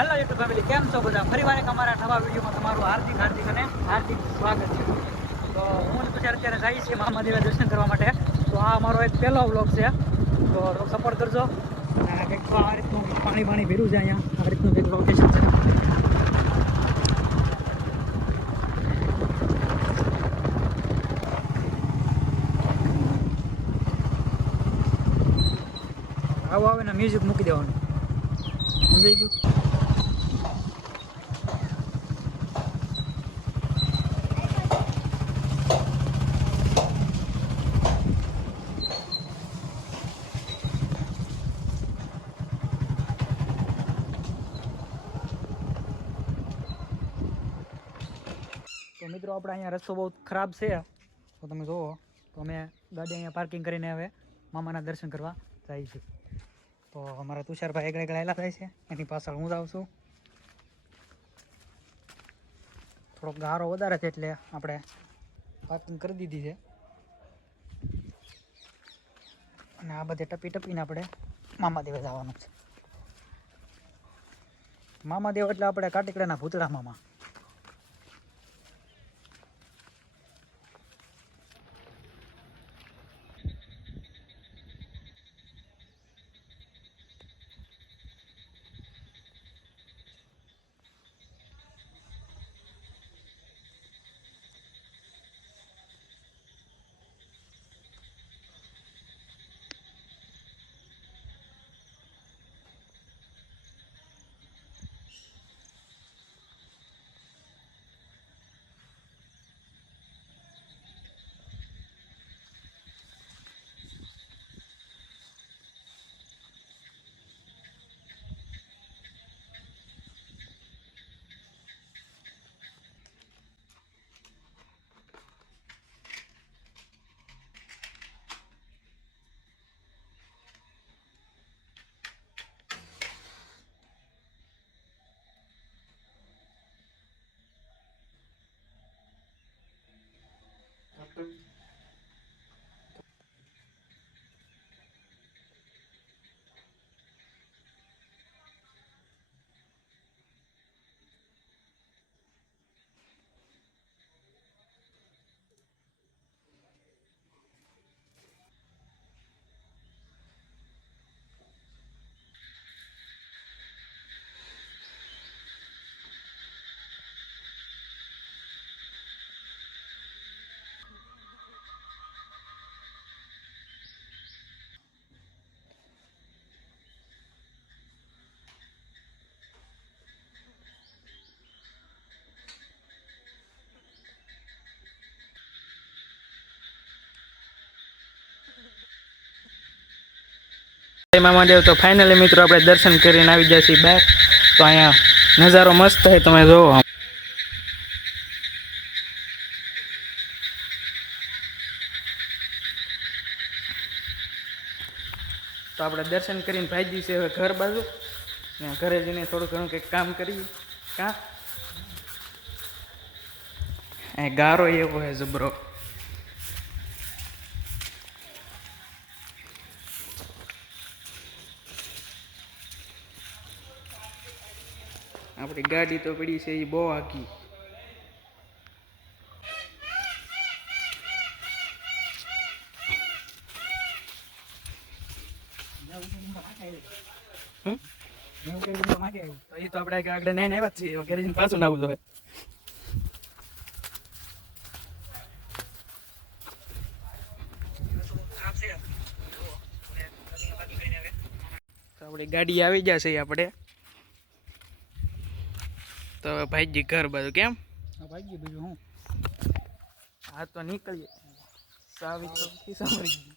Hello YouTube family, કેમ છો બધા? ફરીવાર એક અમારા નવા વિડીયોમાં તમારું હાર્દિક સ્વાગત છે. તો હું અત્યારે જઈએ છીએ મહાદેવના દર્શન કરવા માટે. તો આ અમારો એક પહેલો વ્લોગ છે, તો સપોર્ટ કરજો. અને કંઈક આ રીતનું પાણી ભર્યું છે અહીંયા, આ રીતનું કંઈક લોકેશન છે. આવું આવે ને મ્યુઝિક મૂકી દેવાનું, સમજાઈ ગયું? તો મિત્રો આપણે અહીંયા રસ્તો બહુ ખરાબ છે, તો તમે જુઓ. તો અમે ગાડી અહીંયા પાર્કિંગ કરીને હવે મામાના દર્શન કરવા જઈએ છીએ. તો અમારા તુષારભાઈ એકલા આવેલા થાય છે, એની પાછળ હું જાઉં છું. થોડોક ગારો વધારે છે એટલે આપણે પાર્કિંગ કરી દીધી છે. અને આ બધે ટપીને આપણે મામાદેવે જવાનું છે. મામાદેવ એટલે આપણે કાટીકડાના ભૂતળા મામા. મામાદેવ તો ફાઇનલી મિત્રો આપણે દર્શન કરીને આવી ગયા છીએ બહાર. તો અહીંયા નજારો મસ્ત છે, તમે જોવો. તો આપણે દર્શન કરીને ભાઈ છે હવે ઘર બાજુ. ઘરે જઈને થોડું ઘણું કંઈક કામ કરીએ. ગારો એવો હે જબરો. આપણી ગાડી તો પડી છે એ બહુ આખી. એ તો આપણે આગળ નહીં આવ્યા છીએ, ઘરે જઈને પાછું નાવું જોઈએ. તો આપણી ગાડી આવી જશે આપણે. તો ભાઈજી ઘર બાજુ કેમ? ભાઈજી બીજું હું. હા તો નીકળીએ. સાવી તો ખિસ્સામાં રહી ગઈ.